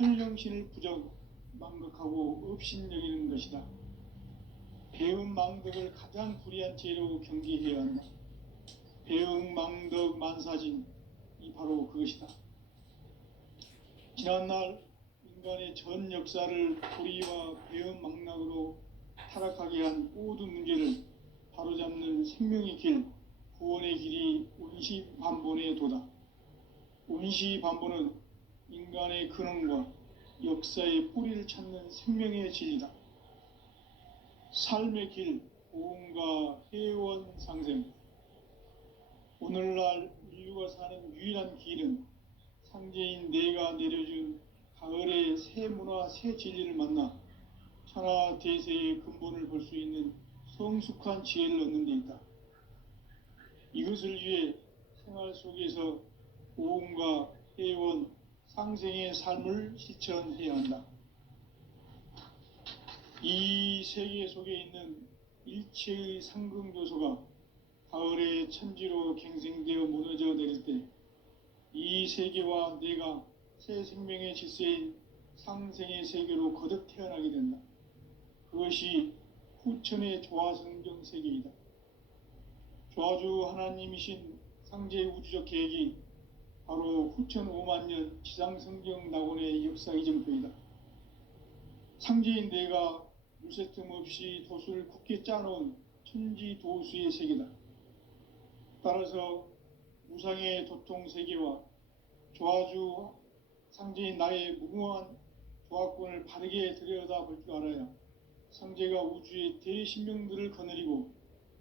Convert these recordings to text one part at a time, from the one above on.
현령신을 망각하고 업신여기는 것이다. 배은망덕을 가장 불의한 죄로 경계해야 한다. 배은망덕 만사진, 이 바로 그것이다. 지난날 인간의 전 역사를 불의와 배은망락으로 타락하게 한 모든 문제를 바로잡는 생명의 길, 구원의 길이 운시반본의 도다. 운시반본은 인간의 근원과 역사의 뿌리를 찾는 생명의 진리다. 삶의 길, 고음과 회원 상생. 오늘날 인류가 사는 유일한 길은 상제인 내가 내려준 가을의 새 문화, 새 진리를 만나 천하 대세의 근본을 볼 수 있는 성숙한 지혜를 얻는 데 있다. 이것을 위해 생활 속에서 고음과 회원, 상생의 삶을 실천해야 한다. 이 세계 속에 있는 일체의 상승조소가 가을의 천지로 갱생되어 무너져 내릴 때 이 세계와 내가 새 생명의 질서인 상생의 세계로 거듭 태어나게 된다. 그것이 후천의 조화성경 세계이다. 조화주 하나님이신 상제의 우주적 계획이 바로 후천 5만년 지상성경 낙원의 역사 이정표이다. 상제인 내가 물새 틈 없이 도수를 굳게 짜놓은 천지도수의 세계다. 따라서 무상의 도통세계와 조화주 상제인 나의 무궁한 조화권을 바르게 들여다볼 줄 알아야 상제가 우주의 대신명들을 거느리고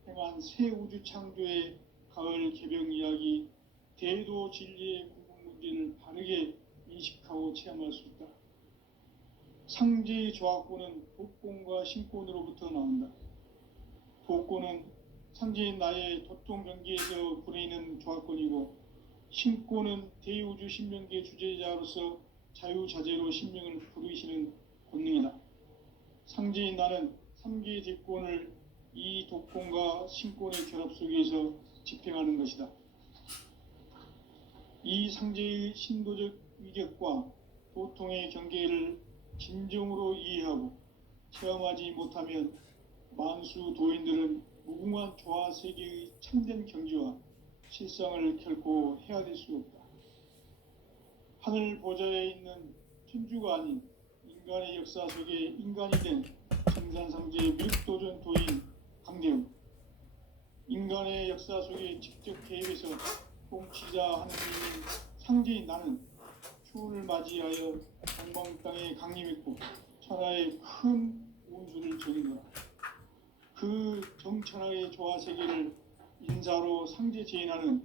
행한 새 우주 창조의 가을 개병 이야기, 대도 진리의 궁극 문제를 바르게 인식하고 체험할 수 있다. 상제의 조화권은 도권과 신권으로부터 나온다. 도권은 상제인 나의 도통 경계에서 부리는 조화권이고, 신권은 대우주 신명계 주제자로서 자유자재로 신명을 부르시는 권능이다. 상제인 나는 3개의 대권을 이 도권과 신권의 결합 속에서 집행하는 것이다. 이 상제의 신도적 위격과 도통의 경계를 진정으로 이해하고 체험하지 못하면 만수 도인들은 무궁한 조화 세계의 참된 경지와 실상을 결코 헤아릴 수 없다. 하늘 보좌에 있는 천주가 아닌 인간의 역사 속에 인간이 된 정산상제의 밀도전 도인 강대우, 인간의 역사 속에 직접 개입해서 통치자 하느님인 상제인 나는 추운을 맞이하여 동방 땅에 강림했고 천하의 큰 운수를 적인노라. 그 정천하의 조화세계를 인사로 상제 제인하는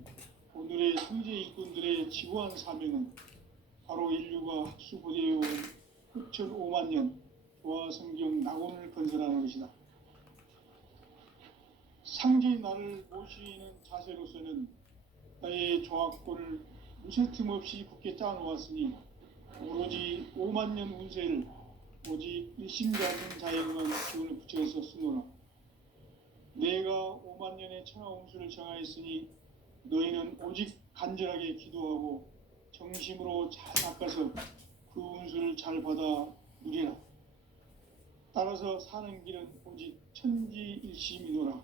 오늘의 상제 일꾼들의 지구한 사명은 바로 인류가 학수보대해온 후천 5만년 조화성경 낙원을 건설하는 것이다. 상제인 나를 모시는 자세로서는 나의 조화권을 무쇠 틈 없이 굳게 짜놓았으니 오로지 5만년 운세를 오직 일심자진 자에게만 기운을 붙여서 쓰노라. 내가 5만년의 천하운수를 정하였으니 너희는 오직 간절하게 기도하고 정심으로 잘 닦아서 그 운수를 잘 받아 누리라. 따라서 사는 길은 오직 천지일심이노라.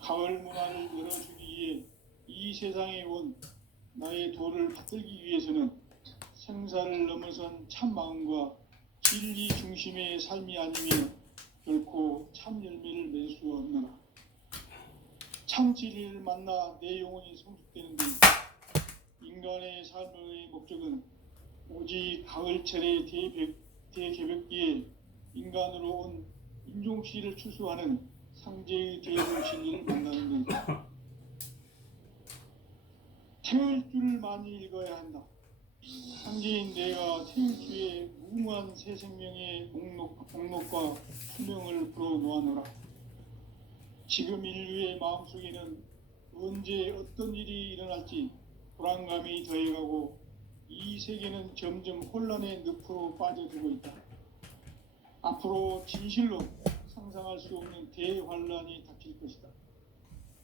가을 문화를 열어주기 위해 이 세상에 온 나의 도를 받들기 위해서는 생사를 넘어선 참 마음과 진리 중심의 삶이 아니면 결코 참 열매를 맺을 수 없노라. 참 진리를 만나 내 영혼이 성숙되는데 인간의 삶의 목적은 오직 가을철의 대개벽기에 인간으로 온 인종시를 추수하는 상제의 대본 진리를 만나는 것이다. 태울 줄을 많이 읽어야 한다. 상제인 내가 태울 주의 무궁한 새 생명의 목록과 수명을 불어놓아노라. 지금 인류의 마음속에는 언제 어떤 일이 일어날지 불안감이 더해가고 이 세계는 점점 혼란의 늪으로 빠져들고 있다. 앞으로 진실로 상상할 수 없는 대환란이 닥칠 것이다.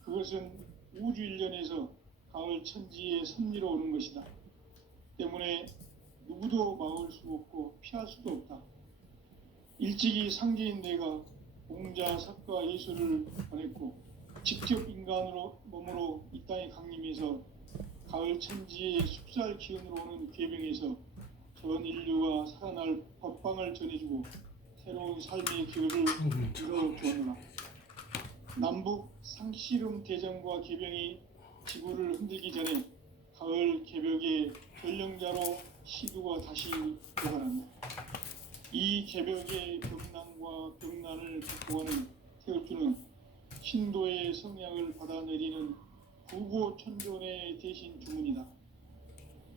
그것은 우주 일련에서 가을 천지의 섭리로 오는 것이다. 때문에 누구도 막을 수 없고 피할 수도 없다. 일찍이 상제인 내가 공자, 석가, 예수를 보냈고 직접 인간으로 몸으로 이 땅에 강림해서 가을 천지의 숲살 기운으로 오는 괴병에서 전 인류가 살아날 법방을 전해주고 새로운 삶의 기회를 이뤄주었노라. 남북 상씨름 대전과 개병이 지구를 흔들기 전에 가을 개벽의 전령자로 시두가 다시 되어간다. 이 개벽의 병난과 병난을 극복하는 태울주는 신도의 성량을 받아내리는 구고천존의 대신 주문이다.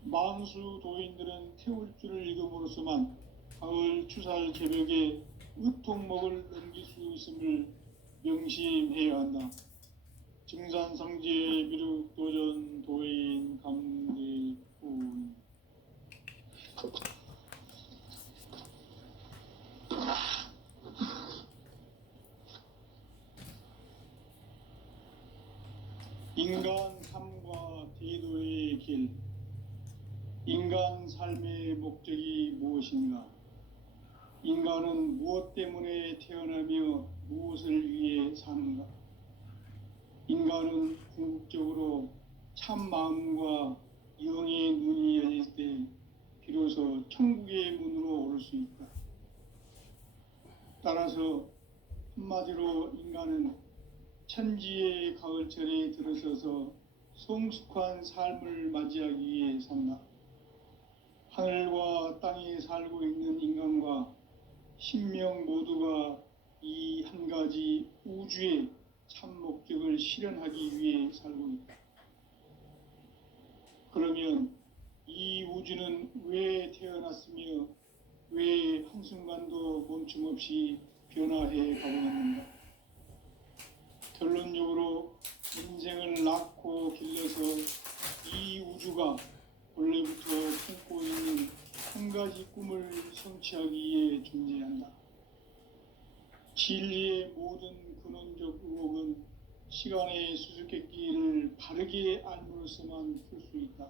만수 도인들은 태울주를 읽음으로써만 가을 추살 개벽의 의통목을 넘길 수 있음을 명심해야 한다. 증산상제 미륵도전 도인 감대군. 인간 삶과 대도의 길. 인간 삶의 목적이 무엇인가? 인간은 무엇 때문에 태어나며 무엇을 위해 사는가? 인간은 궁극적으로 참 마음과 영의 눈이 열릴 때 비로소 천국의 문으로 오를 수 있다. 따라서 한마디로 인간은 천지의 가을철에 들어서서 성숙한 삶을 맞이하기 위해 산다. 하늘과 땅에 살고 있는 인간과 신명 모두가 이 한 가지 우주의 참 목적을 실현하기 위해 살고 있다. 그러면 이 우주는 왜 태어났으며 왜 한순간도 멈춤없이 변화해 가고 있는가? 결론적으로 인생을 낳고 길러서 이 우주가 원래부터 품고 있는 한 가지 꿈을 성취하기 위해 존재한다. 진리의 모든 근원적 의혹은 시간의 수수께끼를 바르게 알므로서만 풀 수 있다.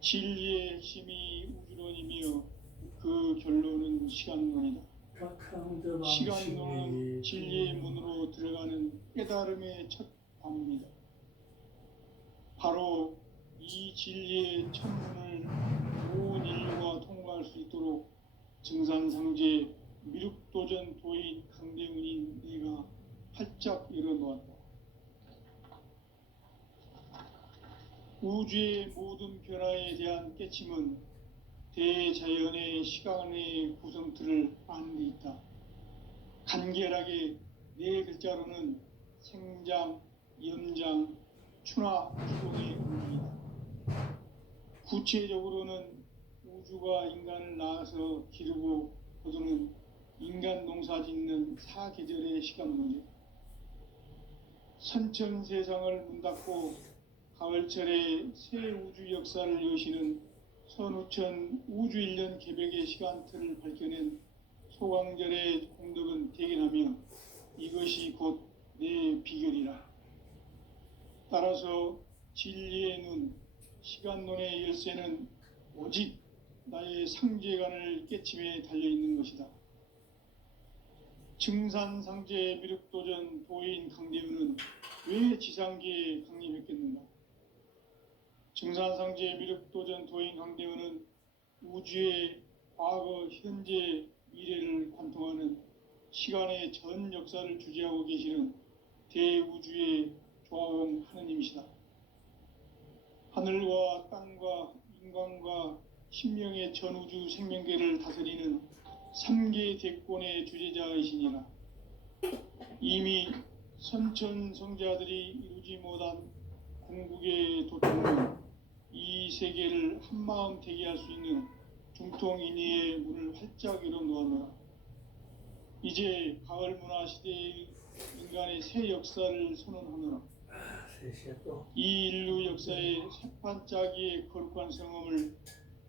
진리의 핵심이 우주론이며 그 결론은 시간론이다. 시간론은 진리의 문으로 들어가는 깨달음의 첫 방문이다. 바로 이 진리의 천문을 온 인류가 통과할 수 있도록 증산상제 미륵도전 도인 강대훈인 내가 활짝 열어놓았다. 우주의 모든 변화에 대한 깨침은 대자연의 시간의 구성틀을 아는 데 있다. 간결하게 네 글자로는 생장, 염장, 추나 추동의 운명이다. 구체적으로는 우주가 인간을 낳아서 기르고 거두는 인간 농사 짓는 사계절의 시간 문제. 선천 세상을 문닫고 가을철에 새 우주 역사를 여시는 선우천 우주 1년 개벽의 시간틀을 밝혀낸 소강절의 공덕은 대견하며 이것이 곧 내 비결이라. 따라서 진리의 눈, 시간론의 열쇠는 오직 나의 상제관을 깨침에 달려있는 것이다. 증산상제 미륵도전 도인 강대훈은 왜 지상계에 강림했겠는가? 증산상제 미륵도전 도인 강대훈은 우주의 과거, 현재, 미래를 관통하는 시간의 전 역사를 주재하고 계시는 대우주의 조화원 하느님이시다. 하늘과 땅과 인간과 신명의 전우주 생명계를 다스리는 3개 대권의 주재자이시니라. 이미 선천성자들이 이루지 못한 궁극의 도통은 이 세계를 한마음 되게 할 수 있는 중통인의의 문을 활짝 열어놓았노라. 이제 가을 문화 시대의 인간의 새 역사를 선언하노라. 이 인류 역사의 새판짜기의 거룩한 성험을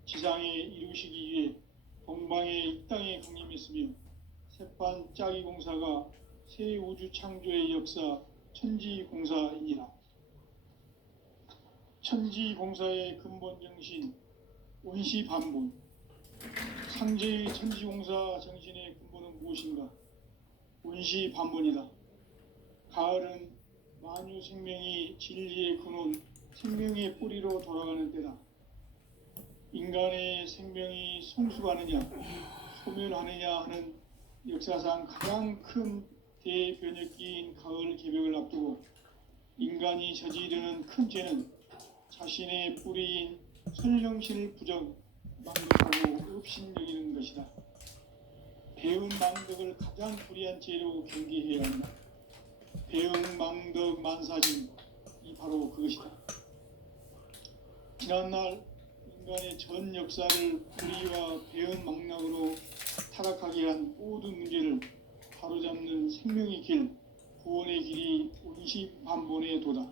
지상에 이루시기 위해 동방의 이 땅에 강림했으며 새판짜기 공사가 새 우주 창조의 역사 천지공사이니라. 천지공사의 근본 정신, 온시반본. 상제의 천지공사 정신의 근본은 무엇인가? 온시반본이다. 가을은 만유 생명이 진리의 근원, 생명의 뿌리로 돌아가는 때다. 인간의 생명이 성숙하느냐, 소멸하느냐 하는 역사상 가장 큰 대변혁기인 가을 개벽을 앞두고 인간이 저지르는 큰 죄는 자신의 뿌리인 선령신을 부정, 망덕하고 업신여기는 것이다. 배은 망덕을 가장 불의한 죄로 경계해야 한다. 배은 망덕 만사진, 이 바로 그것이다. 지난날 인간의 전 역사를 불의와 배은 망락으로 타락하게 한 모든 문제를 바로잡는 생명의 길, 구원의 길이 온시반본의 도다.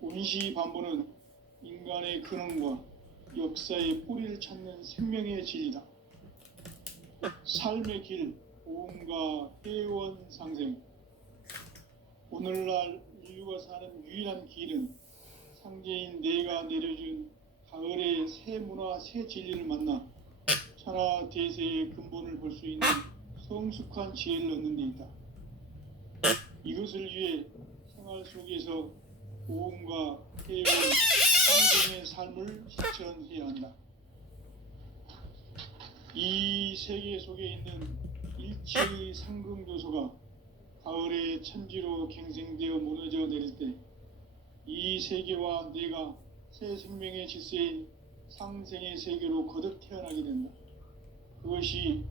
온시반본은 인간의 근원과 역사의 뿌리를 찾는 생명의 진리다. 삶의 길, 오음과 회원 상생. 오늘날 인류가 사는 유일한 길은 상제인 내가 내려준 가을의 새 문화, 새 진리를 만나 천하 대세의 근본을 볼 수 있는 성숙한 지혜를 얻는 데 있다. 이것을 위해 생활 속에서 오음과 회원, 상생의 삶을 실천해야 한다. 이 세계 속에 있는 일체의 상금도소가 가을의 천지로 갱생되어 무너져 내릴 때 이 세계와 내가 새 생명의 질서인 상생의 세계로 거듭 태어나게 된다. 그것이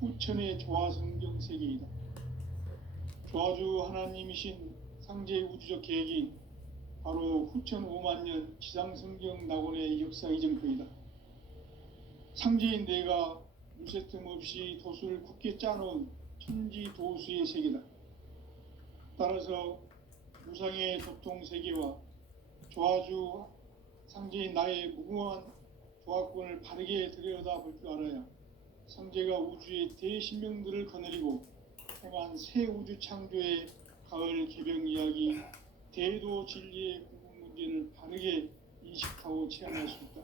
후천의 조화성경 세계이다. 조화주 하나님이신 상제의 우주적 계획이 바로 후천 5만 년 지상성경 낙원의 역사 이정표이다. 상제인 내가 무쇠 틈 없이 도수를 굳게 짜놓은 천지 도수의 세계다. 따라서 무상의 도통 세계와 조화주 상제인 나의 무궁한 조화권을 바르게 들여다볼 줄 알아야 상제가 우주의 대신명들을 거느리고 행한 새 우주 창조의 가을 개벽 이야기, 대도 진리의 궁극 문제를 바르게 인식하고 체험할 수 있다.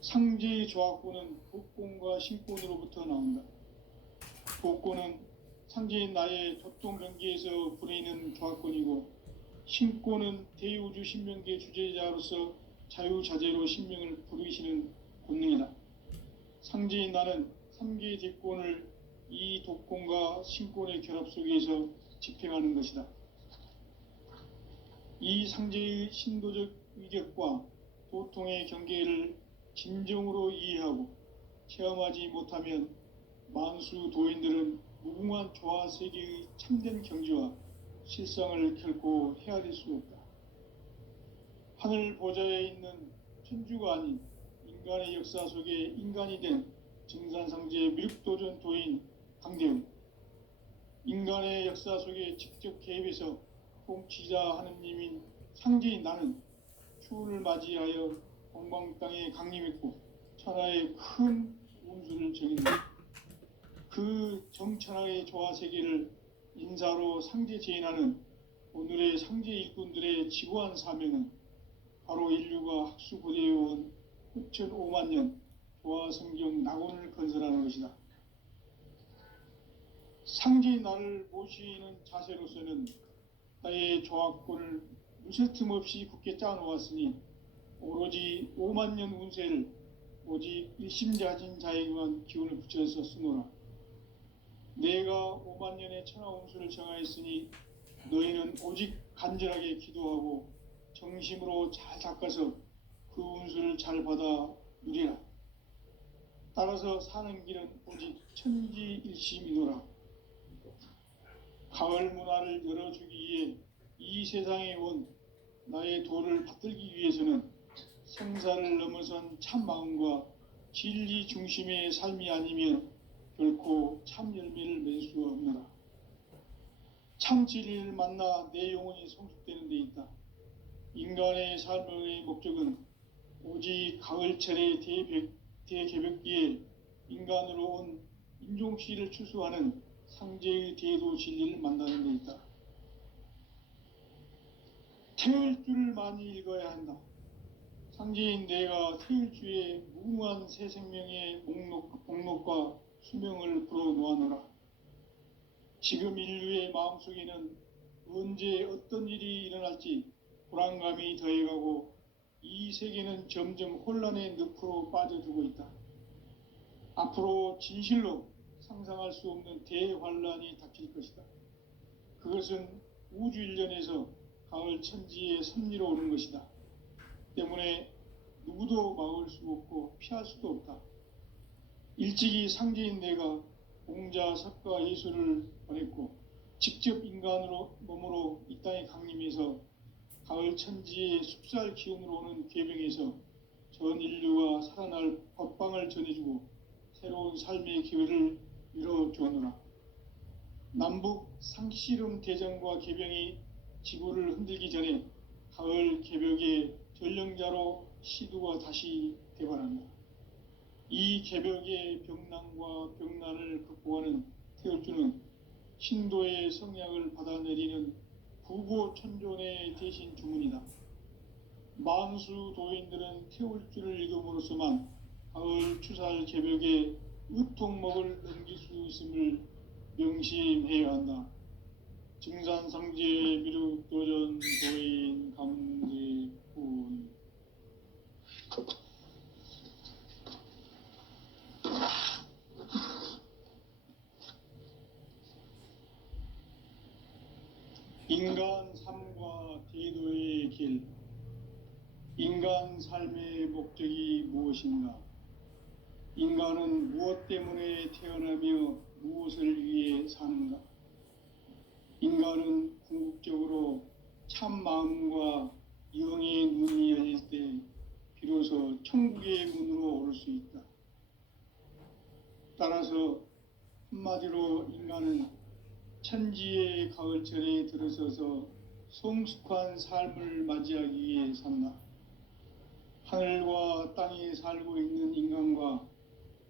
상제의 조화권은 복권과 신권으로부터 나온다. 복권은 상제인 나의 도통 경계에서 부리는 조화권이고, 신권은 대우주 신명계 주제자로서 자유자재로 신명을 부르시는 본능이다. 상제인 나는 3개의 대권을 이 독권과 신권의 결합 속에서 집행하는 것이다. 이 상제의 신도적 위격과 도통의 경계를 진정으로 이해하고 체험하지 못하면 만수 도인들은 무궁한 조화 세계의 참된 경지와 실상을 결코 헤아릴 수 없다. 하늘 보좌에 있는 천주가 아닌 인간의 역사 속에 인간이 된 증산상제의 미륵도전 도인 강대훈, 인간의 역사 속에 직접 개입해서 통치자 하느님인 상제인 나는 추운을 맞이하여 동방 땅에 강림했고 천하의 큰 운수를 정했다. 그 정천하의 조화 세계를 인사로 상제 제인하는 오늘의 상제 일꾼들의 지구한 사명은 바로 인류가 학수고대해온 후천 5만 년 조화 성경 낙원을 건설하는 것이다. 상제인 나를 모시는 자세로서는 나의 조화권을 무쇠 틈 없이 굳게 짜놓았으니 오로지 5만 년 운세를 오직 일심자진 자에게만 기운을 붙여서 쓰노라. 내가 5만 년의 천하 운수를 정하였으니 너희는 오직 간절하게 기도하고 정심으로 잘 닦아서 그 운수를 잘 받아 누리라. 따라서 사는 길은 오직 천지일심이노라. 가을 문화를 열어주기 위해 이 세상에 온 나의 도를 받들기 위해서는 생사를 넘어선 참 마음과 진리 중심의 삶이 아니면 결코 참 열매를 맺을 수 없노라. 참 진리를 만나 내 영혼이 성숙되는 데 있다. 인간의 삶의 목적은 오직 가을철의 대개벽기에 인간으로 온 인종씨를 추수하는 상제의 대도 진리를 만나는 데 있다. 태울 줄을 많이 읽어야 한다. 상제인 내가 태일주의 무궁한 새 생명의 목록과 수명을 불어놓아노라. 지금 인류의 마음속에는 언제 어떤 일이 일어날지 불안감이 더해가고 이 세계는 점점 혼란의 늪으로 빠져들고 있다. 앞으로 진실로 상상할 수 없는 대환란이 닥칠 것이다. 그것은 우주 일련에서 가을 천지의 섭리로 오는 것이다. 때문에 누구도 막을 수 없고 피할 수도 없다. 일찍이 상제인 내가 공자, 석가, 예수를 보냈고 직접 인간으로 몸으로 이 땅에 강림해서 가을 천지의 숲살 기운으로 오는 계명에서 전 인류가 살아날 법방을 전해주고 새로운 삶의 기회를 열어주었노라. 남북 상씨름 대전과 개병이 지구를 흔들기 전에 가을 개벽의 전령자로 시두가 다시 대발한다. 이 개벽의 병난과 병난을 극복하는 태울주는 신도의 성약을 받아내리는 부고천존의 대신 주문이다. 만수 도인들은 태울주를 읽음으로써만 가을 추살 개벽의 으통목을 넘길 수 있음을 명심해야 한다. 증산상제 미륵도전 도인 감제군. 인간 삶과 대도의 길. 인간 삶의 목적이 무엇인가? 인간은 무엇 때문에 태어나며 무엇을 위해 사는가? 인간은 궁극적으로 참 마음과 영의 눈이 열릴 때 비로소 천국의 문으로 오를 수 있다. 따라서 한마디로 인간은 천지의 가을철에 들어서서 성숙한 삶을 맞이하기 위해 산다. 하늘과 땅에 살고 있는 인간과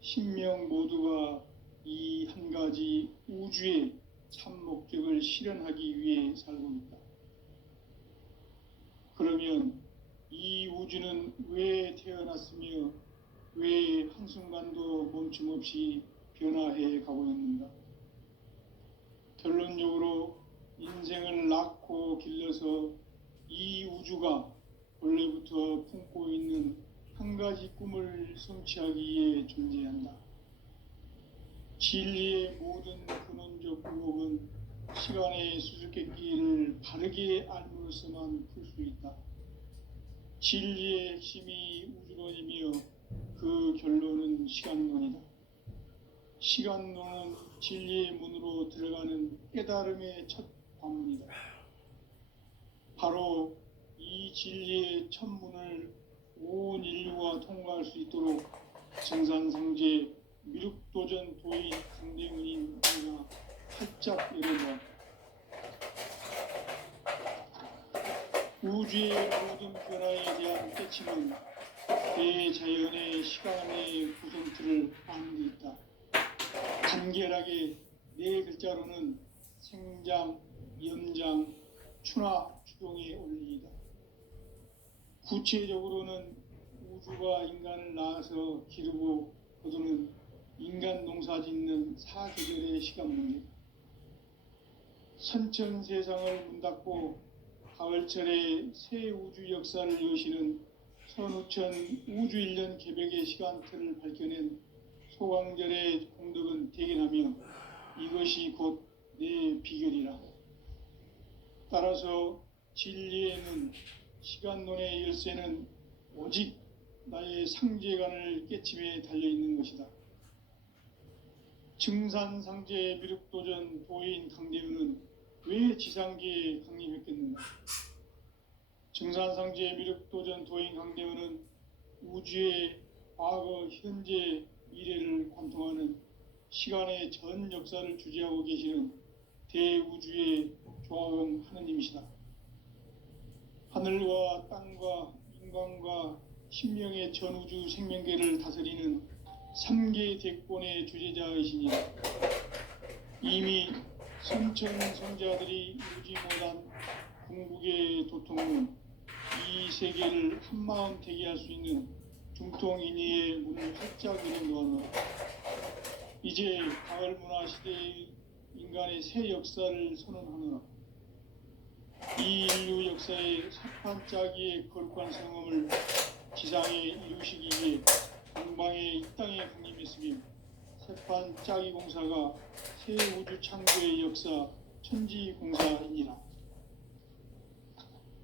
신명 모두가 이 한 가지 우주의 참 목적을 실현하기 위해 살고 있다. 그러면 이 우주는 왜 태어났으며 왜 한순간도 멈춤 없이 변화해 가고 있는가? 결론적으로 인생을 낳고 길러서 이 우주가 원래부터 품고 있는 한 가지 꿈을 성취하기 위해 존재한다. 진리의 모든 근원적 의혹은 시간의 수수께끼를 바르게 알므로서만 풀 수 있다. 진리의 핵심이 우주론이며 그 결론은 시간론이다. 시간론은 진리의 문으로 들어가는 깨달음의 첫 관문이다. 바로 이 진리의 첫 문을 온 인류가 통과할 수 있도록 증산상제 미륵도전 도인 강대문인 우리가 활짝 열어봐. 우주의 모든 변화에 대한 깨침은 대자연의 시간의 구성틀을 아는 데 있다. 간결하게 네 글자로는 생장, 연장, 추나 추동의 원리이다. 구체적으로는 우주가 인간을 낳아서 기르고 거두는 인간 농사 짓는 사계절의 시간 문제다. 선천 세상을 문 닫고 가을철에 새 우주 역사를 여시는 선우천 우주 일년 개벽의 시간틀을 밝혀낸 소강절의 공덕은 대견하며 이것이 곧 내 비결이라. 따라서 진리의 눈, 시간론의 열쇠는 오직 나의 상제관을 깨침에 달려있는 것이다. 증산상제 미륵도전 도인 강대우는 왜 지상계에 강림했겠는가? 증산상제 미륵도전 도인 강대우는 우주의 과거, 현재, 미래를 관통하는 시간의 전 역사를 주재하고 계시는 대우주의 조화원 하느님이시다. 하늘과 땅과 인간과 신명의 전우주 생명계를 다스리는 3개 대권의 주재자이시니 이미 선천 성자들이 이루지 못한 궁극의 도통은 이 세계를 한마음 되게 할 수 있는 중통인의의 문을 활짝 열어놓았노라. 이제 가을 문화 시대의 인간의 새 역사를 선언하노라. 이 인류 역사의 사판짜기의 거룩한 성험을 지상에 이루시기 위해 동방의 이 땅에 강림했으며 세판짜기 공사가 새 우주 창조의 역사 천지공사이니라.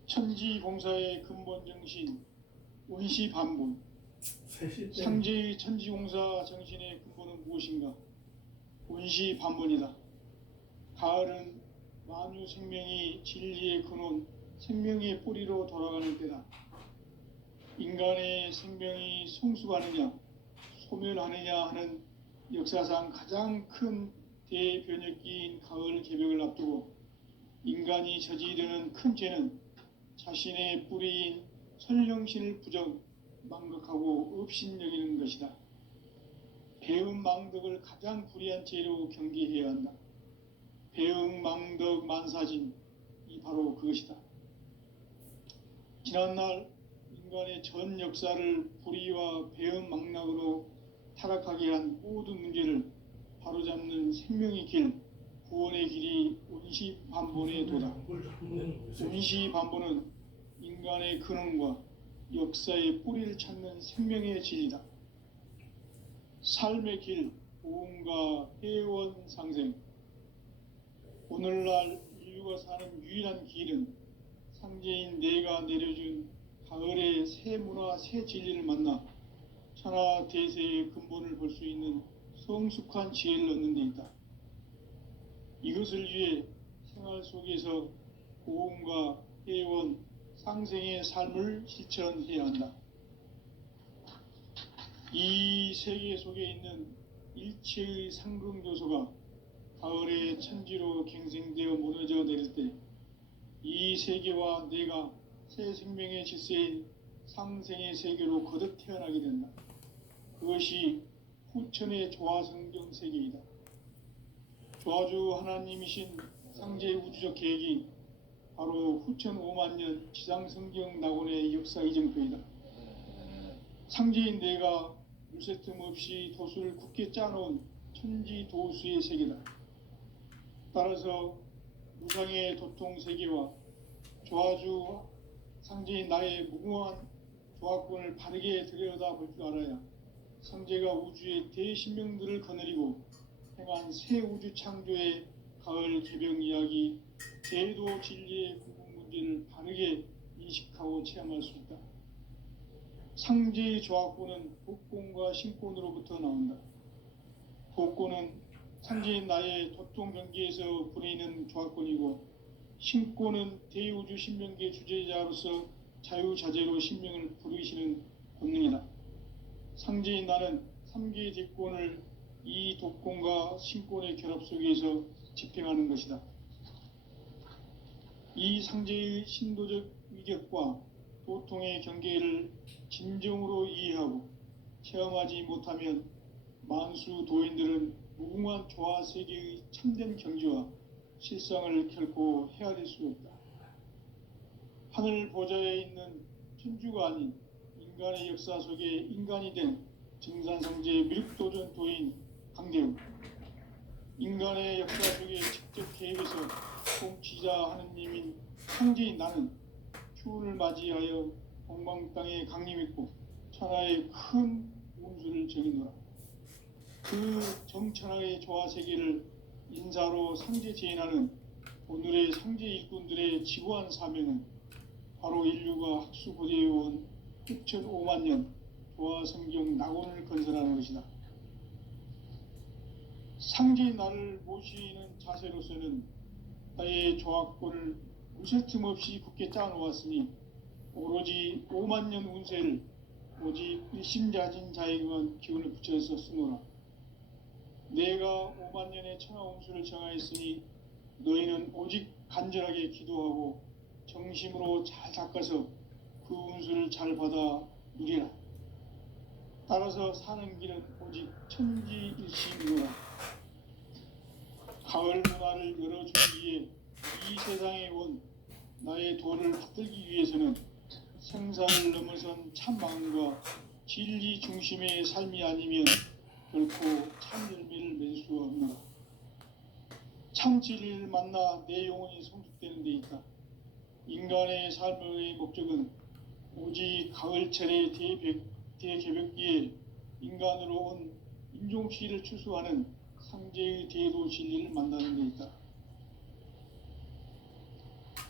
천지공사의 근본 정신 원시반본, 상제의 천지공사 정신의 근본은 무엇인가? 원시반본이다. 가을은 만유 생명이 진리의 근원, 생명의 뿌리로 돌아가는 때다. 인간의 생명이 성숙하느냐, 소멸하느냐 하는 역사상 가장 큰 대변혁기인 가을 개벽을 앞두고 인간이 저지르는 큰 죄는 자신의 뿌리인 선령신을 부정, 망각하고 업신여기는 것이다. 배음 망덕을 가장 불의한 죄로 경계해야 한다. 배음 망덕 만사진이 바로 그것이다. 지난날 인간의 전 역사를 불의와 배음 망락으로 타락하게 한 모든 문제를 바로잡는 생명의 길, 구원의 길이 원시반본의 도다. 원시반본은 인간의 근원과 역사의 뿌리를 찾는 생명의 진리다. 삶의 길, 보험과 회원 상생. 오늘날 인류가 사는 유일한 길은 상제인 내가 내려준 가을의 새 문화, 새 진리를 만나 천하 대세의 근본을 볼 수 있는 성숙한 지혜를 얻는 데 있다. 이것을 위해 생활 속에서 보험과 회원, 상생의 삶을 실천해야 한다. 이 세계 속에 있는 일체의 상승요소가 가을의 천지로 갱생되어 무너져 내릴 때 이 세계와 내가 새 생명의 질서인 상생의 세계로 거듭 태어나게 된다. 그것이 후천의 조화성경 세계이다. 조화주 하나님이신 상제의 우주적 계획이 바로 후천 5만 년 지상성경 낙원의 역사 이정표이다. 상제인 내가 물새 틈 없이 도수를 굳게 짜놓은 천지 도수의 세계다. 따라서 무상의 도통 세계와 조화주 상제인 나의 무궁한 조화권을 바르게 들여다볼 줄 알아야 상제가 우주의 대신명들을 거느리고 행한 새 우주 창조의 가을 개벽 이야기, 제도 진리의 구분 문제를 바르게 인식하고 체험할 수 있다. 상제의 조화권은 복권과 신권으로부터 나온다. 복권은 상제인 나의 도통 경계에서 부리는 조화권이고, 신권은 대우주 신명계 주제자로서 자유자재로 신명을 부르시는 본능이다. 상제인 나는 3개의 대권을 이 독권과 신권의 결합 속에서 집행하는 것이다. 이 상제의 신도적 위격과 도통의 경계를 진정으로 이해하고 체험하지 못하면 만수 도인들은 무궁한 조화 세계의 참된 경지와 실상을 결코 헤아릴 수 없다. 하늘 보좌에 있는 천주가 아닌 인간의 역사 속에 인간이 된 증산성제의 미륵도전 도인 강대웅, 인간의 역사 속에 직접 계획해서 통치자 하느님인 상제인 나는 추운을 맞이하여 동방 땅에 강림했고 천하의 큰 운수를 정의노라. 그 정천하의 조화 세계를 인사로 상제 제인하는 오늘의 상제 일꾼들의 지구한 사명은 바로 인류가 학수고대해온 후천 5만 년 조화 성경 낙원을 건설하는 것이다. 상제인 나를 모시는 자세로서는 나의 조화권을 무쇠 틈 없이 굳게 짜놓았으니 오로지 5만 년 운세를 오직 일심자진 자에게만 기운을 붙여서 쓰노라. 내가 5만 년의 천하 운수를 정하였으니 너희는 오직 간절하게 기도하고 정심으로 잘 닦아서 그 운수를 잘 받아 누리라. 따라서 사는 길은 오직 천지일심이노라. 가을 문화를 열어주기 위해 이 세상에 온 나의 도를 받들기 위해서는 생사를 넘어선 참 마음과 진리 중심의 삶이 아니면 결코 참 열매를 맺을 수 없노라. 참 진리를 만나 내 영혼이 성숙되는 데 있다. 인간의 삶의 목적은 오직 가을철의 대개벽기에 인간으로 온 인종시를 추수하는 상제의 대도 진리를 만나는 데 있다.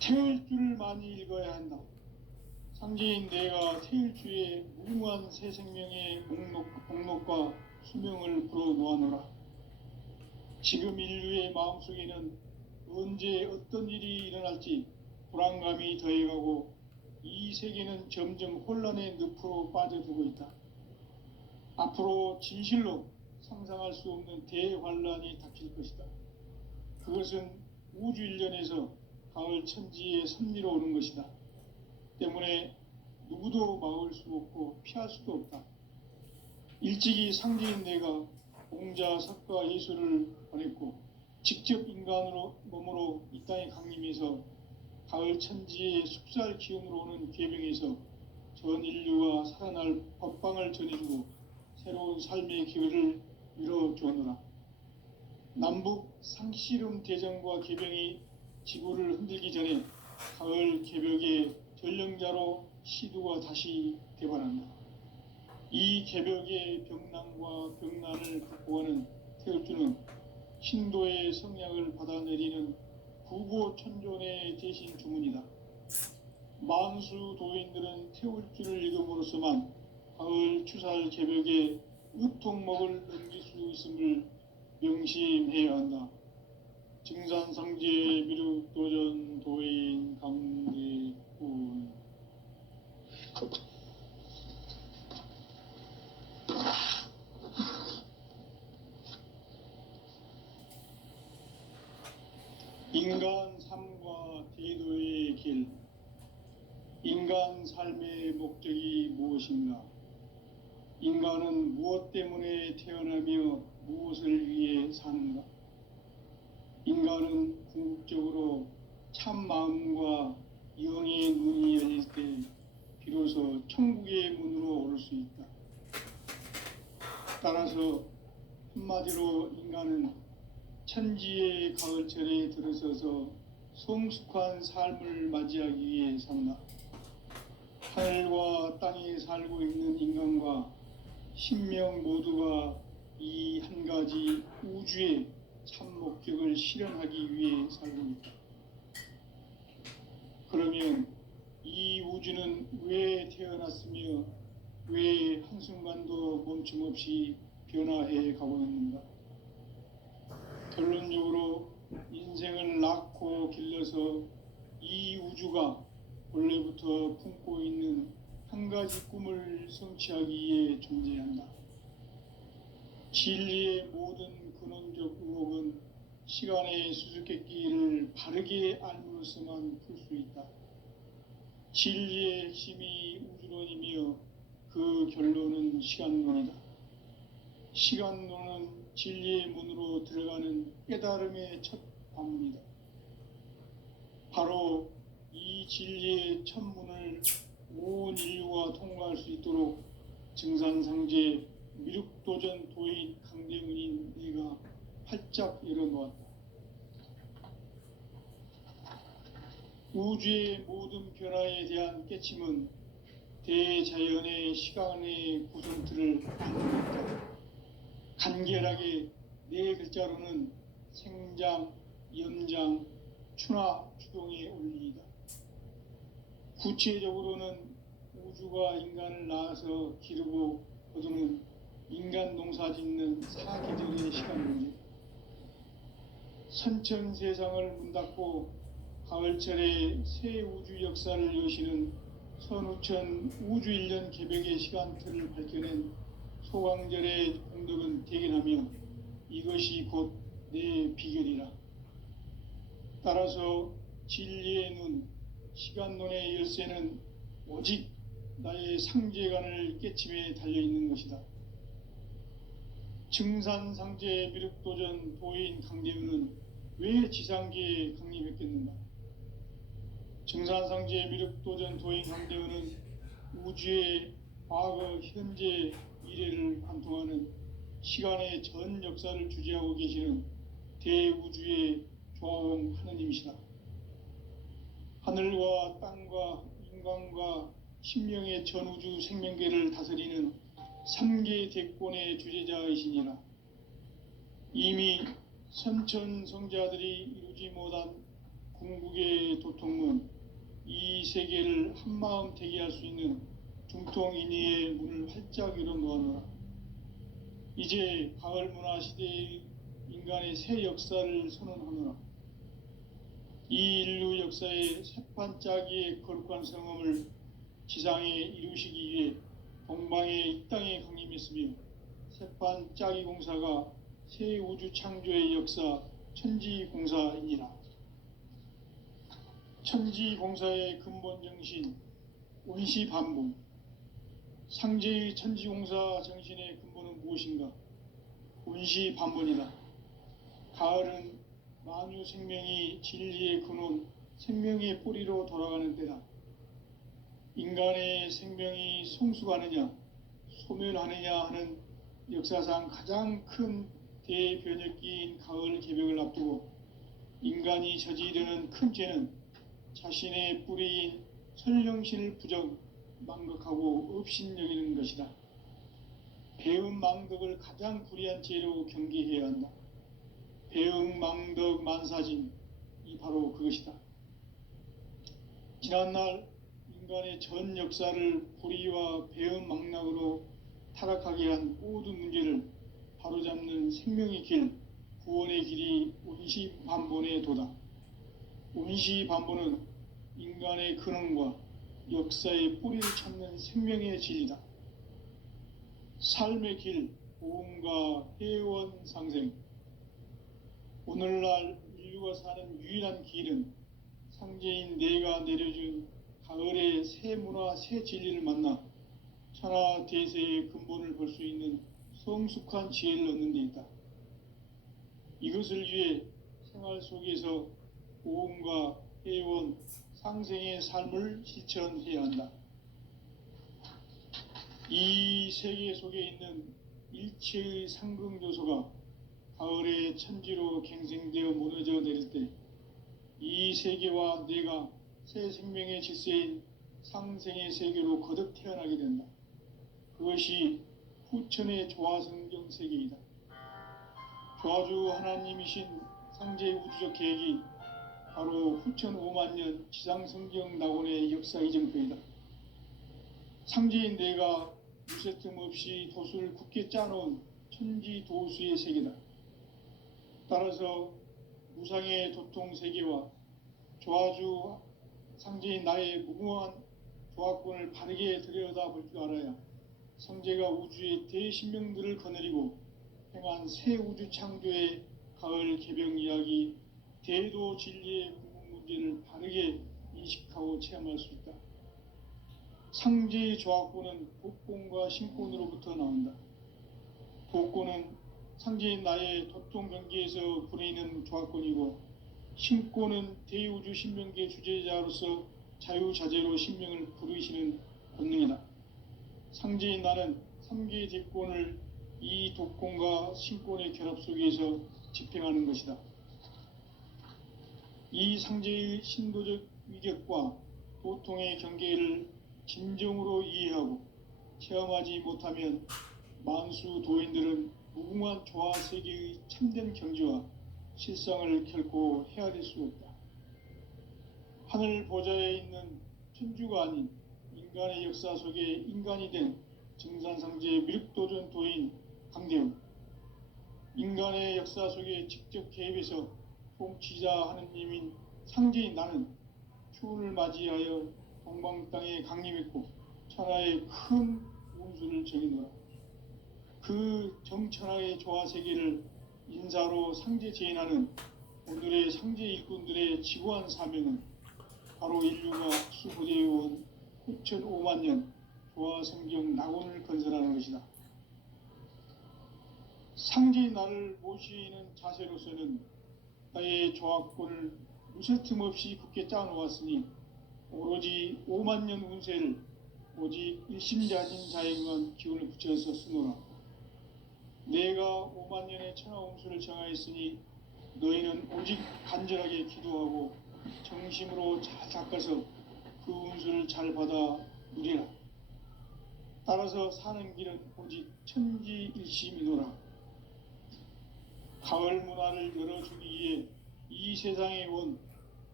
태일주를 많이 읽어야 한다. 상제인 내가 태일주의 무궁한 새 생명의 목록과 수명을 불어놓아노라. 지금 인류의 마음속에는 언제 어떤 일이 일어날지 불안감이 더해가고 이 세계는 점점 혼란의 늪으로 빠져들고 있다. 앞으로 진실로 상상할 수 없는 대환란이 닥칠 것이다. 그것은 우주 일련에서 가을 천지의 섭리로 오는 것이다. 때문에 누구도 막을 수 없고 피할 수도 없다. 일찍이 상제인 내가 공자, 석가, 예수를 보냈고 직접 인간으로 몸으로 이 땅에 강림해서 가을 천지의 숲살 기운으로 오는 계명에서 전 인류와 살아날 법방을 전해주고 새로운 삶의 기회를 열어주었노라. 남북 상씨름 대전과 계병이 지구를 흔들기 전에 가을 개벽의 전령자로 시두가 다시 개발한다. 이 개벽의 병난과 병난을 극복하는 태울주는 신도의 성약을 받아내리는 구고천존의 대신 주문이다. 만수 도인들은 태울주를 읽음으로써만 가을 추살 개벽의 으통목을 넘길 수 있음을 명심해야 한다. 증산상제 미륵도전 도인 강대군. 인간 삶과 대도의 길. 인간 삶의 목적이 무엇인가? 인간은 무엇 때문에 태어나며 무엇을 위해 사는가? 인간은 궁극적으로 참 마음과 영의 눈이 열릴 때 비로소 천국의 문으로 오를 수 있다. 따라서 한마디로 인간은 천지의 가을철에 들어서서 성숙한 삶을 맞이하기 위해 산다. 하늘과 땅에 살고 있는 인간과 신명 모두가 이 한 가지 우주의 참 목적을 실현하기 위해 살고 있다. 그러면 이 우주는 왜 태어났으며 왜 한순간도 멈춤없이 변화해 가고 있는가? 결론적으로 인생을 낳고 길러서 이 우주가 원래부터 품고 있는 한 가지 꿈을 성취하기 위해 존재한다. 진리의 모든 근원적 의혹은 시간의 수수께끼를 바르게 알므로서만 풀 수 있다. 진리의 핵심이 우주론이며 그 결론은 시간론이다. 시간론은 진리의 문으로 들어가는 깨달음의 첫 관문이다. 바로 이 진리의 첫 문을 온 인류가 통과할 수 있도록 증산상제 미륵도전 도인 강대훈인 내가 활짝 열어놓았다. 우주의 모든 변화에 대한 깨침은 대자연의 시간의 구성틀을 만들었다. 간결하게 네 글자로는 생장, 연장, 추나 추동의 원리이다. 구체적으로는 우주가 인간을 낳아서 기르고 거두는 인간 농사 짓는 사계절의 시간 문제. 선천 세상을 문 닫고 가을철에 새 우주 역사를 여시는 선우천 우주 1년 개벽의 시간틀을 밝혀낸 소강절의 공덕은 대견하며 이것이 곧 내 비결이라. 따라서 진리의 눈, 시간론의 열쇠는 오직 나의 상제관을 깨침에 달려있는 것이다. 증산상제 미륵도전 도인 강대훈은 왜 지상계에 강림했겠는가? 증산상제 미륵도전 도인 강대훈은 우주의 과거, 현재, 미래를 관통하는 시간의 전 역사를 주재하고 계시는 대우주의 조화홍 하느님이시다. 하늘과 땅과 인간과 신명의 전우주 생명계를 다스리는 3계 대권의 주재자이시니라. 이미 선천성자들이 이루지 못한 궁극의 도통문, 이 세계를 한마음 대기할 수 있는 중통인의의 문을 활짝 열어 놓아노라. 이제 가을 문화 시대의 인간의 새 역사를 선언하노라. 이 인류 역사의 새판짜기의 거룩한 성함을 지상에 이루시기 위해 동방의 이 땅에 강림했으며 새판짜기 공사가 새 우주 창조의 역사 천지공사이니라. 천지공사의 근본 정신 운시반복. 상제의 천지공사 정신의 근본은 무엇인가? 운시반복이다. 가을은 만유 생명이 진리의 근원, 생명의 뿌리로 돌아가는 때다. 인간의 생명이 성숙하느냐, 소멸하느냐 하는 역사상 가장 큰 대변혁기인 가을 개벽을 앞두고 인간이 저지르는 큰 죄는 자신의 뿌리인 설령신을 부정, 망각하고 업신여기는 것이다. 배음 망덕을 가장 불의한 죄로 경계해야 한다. 배음 망덕 만사진, 이 바로 그것이다. 지난날 인간의 전 역사를 불의와 배음 망락으로 타락하게 한 모든 문제를 바로잡는 생명의 길, 구원의 길이 운시반본의 도다. 운시반본은 인간의 근원과 역사의 뿌리를 찾는 생명의 진리다. 삶의 길, 보험과 회원 상생. 오늘날 인류가 사는 유일한 길은 상제인 내가 내려준 가을의 새 문화, 새 진리를 만나 천하 대세의 근본을 볼 수 있는 성숙한 지혜를 얻는 데 있다. 이것을 위해 생활 속에서 보험과 회원, 상생의 삶을 실천해야 한다. 이 세계 속에 있는 일체의 상극 요소가 가을의 천지로 갱생되어 무너져 내릴 때 이 세계와 내가 새 생명의 질서인 상생의 세계로 거듭 태어나게 된다. 그것이 후천의 조화성경 세계이다. 조화주 하나님이신 상제의 우주적 계획이 바로 후천 5만 년 지상성경 낙원의 역사 이정표이다. 상제인 내가 무쇠틈 없이 도수를 굳게 짜놓은 천지 도수의 세계다. 따라서 무상의 도통 세계와 조화주 상제인 나의 무궁한 조화권을 바르게 들여다볼 줄 알아야 상제가 우주의 대신명들을 거느리고 행한 새 우주 창조의 가을 개벽 이야기, 대도 진리의 궁극 문제를 바르게 인식하고 체험할 수 있다. 상제의 조화권은 복권과 신권으로부터 나온다. 복권은 상제인 나의 도통 경계에서 부리는 조화권이고, 신권은 대우주 신명계 주제자로서 자유자재로 신명을 부르시는 권능이다. 상제인 나는 3계 대권을 이 독권과 신권의 결합 속에서 집행하는 것이다. 이 상제의 신도적 위격과 도통의 경계를 진정으로 이해하고 체험하지 못하면 만수 도인들은 무궁한 조화 세계의 참된 경지와 실상을 결코 헤아릴 수 없다. 하늘 보좌에 있는 천주가 아닌 인간의 역사 속에 인간이 된 증산상제의 미륵도전 도인 강대훈, 인간의 역사 속에 직접 개입해서 통치자 하느님인 상제인 나는 추운을 맞이하여 동방 땅에 강림했고 천하의 큰 운수를 정해놓아 그 정천하의 조화 세계를 인사로 상제 제인하는 오늘의 상제 일꾼들의 지고한 사명은 바로 인류가 수부되어온 후천 5만 년 조화 성경 낙원을 건설하는 것이다. 상제인 나를 모시는 자세로서는 나의 조화권을 무쇠틈 없이 굳게 짜놓았으니 오로지 5만 년 운세를 오직 일심자진 자에게만 기운을 붙여서 쓰노라. 내가 5만 년의 천하홍수를 정하였으니 너희는 오직 간절하게 기도하고 정심으로 잘 닦아서 그 운수를 잘 받아 누리라. 따라서 사는 길은 오직 천지일심이노라. 가을 문화를 열어주기 위해 이 세상에 온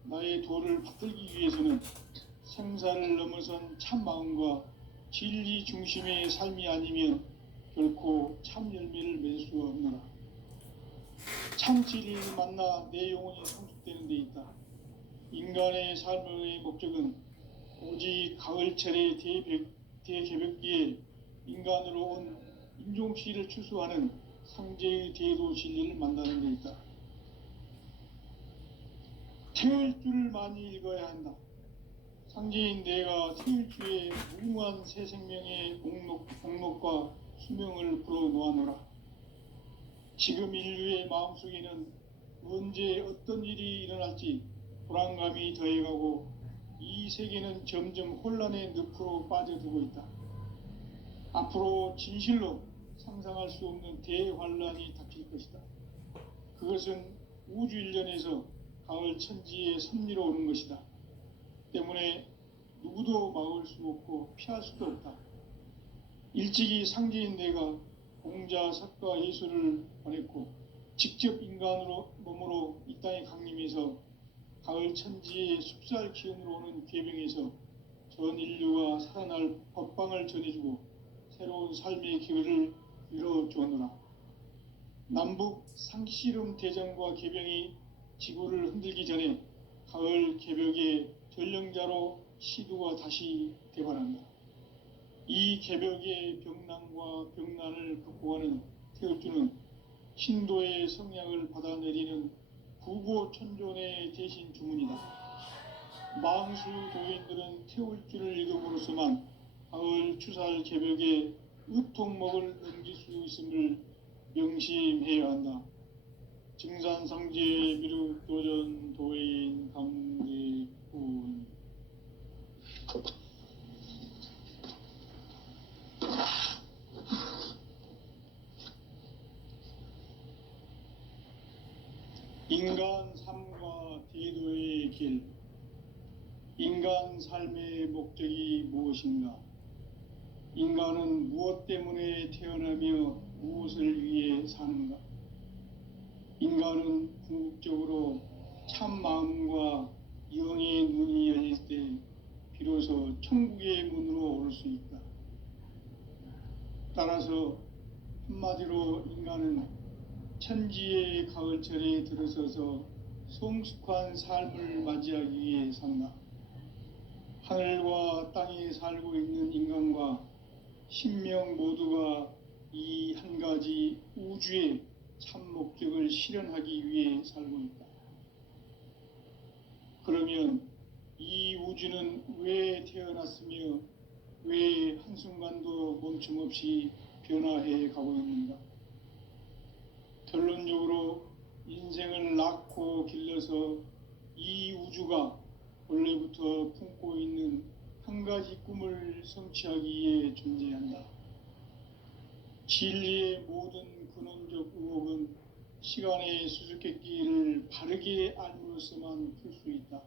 나의 도를 받들기 위해서는 생사를 넘어선 참 마음과 진리 중심의 삶이 아니면 결코 참 열매를 맺을 수가 없노라. 참 진리를 만나 내 영혼이 성숙되는 데 있다. 인간의 삶의 목적은 오직 가을철의 대개벽기에 인간으로 온 인종씨를 추수하는 상제의 대도 진리를 만나는 데 있다. 태을주를 많이 읽어야 한다. 상제인 내가 태을주의 무궁한 새 생명의 목록과 수명을 불어놓아노라. 지금 인류의 마음속에는 언제 어떤 일이 일어날지 불안감이 더해가고 이 세계는 점점 혼란의 늪으로 빠져들고 있다. 앞으로 진실로 상상할 수 없는 대환란이 닥칠 것이다. 그것은 우주 일련에서 가을 천지의 섭리로 오는 것이다. 때문에 누구도 막을 수 없고 피할 수도 없다. 일찍이 상제인 내가 공자, 석가, 예수를 보냈고 직접 인간으로 몸으로 이 땅에 강림해서 가을 천지의 숲살 기운으로 오는 괴병에서 전 인류가 살아날 법방을 전해주고 새로운 삶의 기회를 이뤄주었노라. 남북 상씨름 대전과 개병이 지구를 흔들기 전에 가을 개벽의 전령자로 시두가 다시 개발한다. 이 개벽의 병난과 병난을 극복하는 태을주는 신도의 성향을 받아내리는 구고천존의 대신 주문이다. 망수 도인들은 태울주를 읽음으로써만 가을 추살 개벽의 의통목을 넘길 수 있음을 명심해야 한다. 증산상제 미륵도전 도인 강대군. 인간 삶과 대도의 길. 인간 삶의 목적이 무엇인가? 인간은 무엇 때문에 태어나며 무엇을 위해 사는가? 인간은 궁극적으로 참 마음과 영의 눈이 열릴 때 비로소 천국의 문으로 오를 수 있다. 따라서 한마디로 인간은 천지의 가을철에 들어서서 성숙한 삶을 맞이하기 위해 산다. 하늘과 땅에 살고 있는 인간과 신명 모두가 이 한 가지 우주의 참 목적을 실현하기 위해 살고 있다. 그러면 이 우주는 왜 태어났으며 왜 한순간도 멈춤없이 변화해 가고 있는가? 결론적으로 인생을 낳고 길러서 이 우주가 원래부터 품고 있는 한 가지 꿈을 성취하기 위해 존재한다. 진리의 모든 근원적 의혹은 시간의 수수께끼를 바르게 알므로서만 풀 수 있다.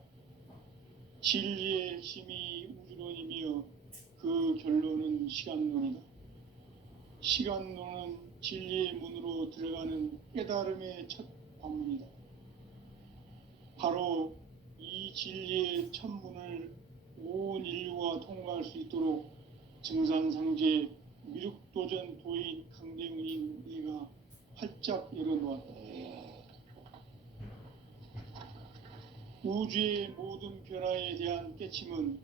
진리의 핵심이 우주론이며 그 결론은 시간론이다. 시간론은 진리의 문으로 들어가는 깨달음의 첫 관문이다. 바로 이 진리의 첫 문을 온 인류가 통과할 수 있도록 증산상제 미륵도전 도인 강대훈인 내가 활짝 열어놓았다. 우주의 모든 변화에 대한 깨침은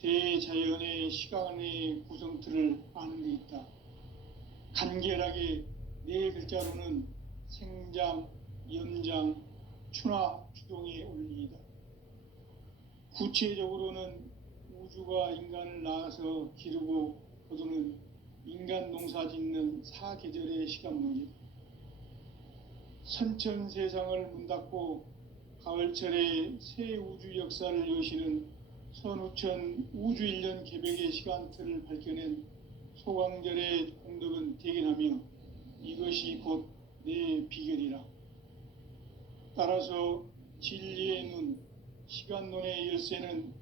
대자연의 시간의 구성틀을 아는 데 있다. 간결하게 네 글자로는 생장, 연장, 추나 추동의 원리이다. 구체적으로는 우주가 인간을 낳아서 기르고 거두는 인간 농사 짓는 사계절의 시간 문제다. 선천 세상을 문 닫고 가을철에 새 우주 역사를 여시는 선우천 우주일년 개벽의 시간틀을 밝혀낸 소광절의 공덕은 대견하며 이것이 곧 내 비결이라. 따라서 진리의 눈, 시간론의 열쇠는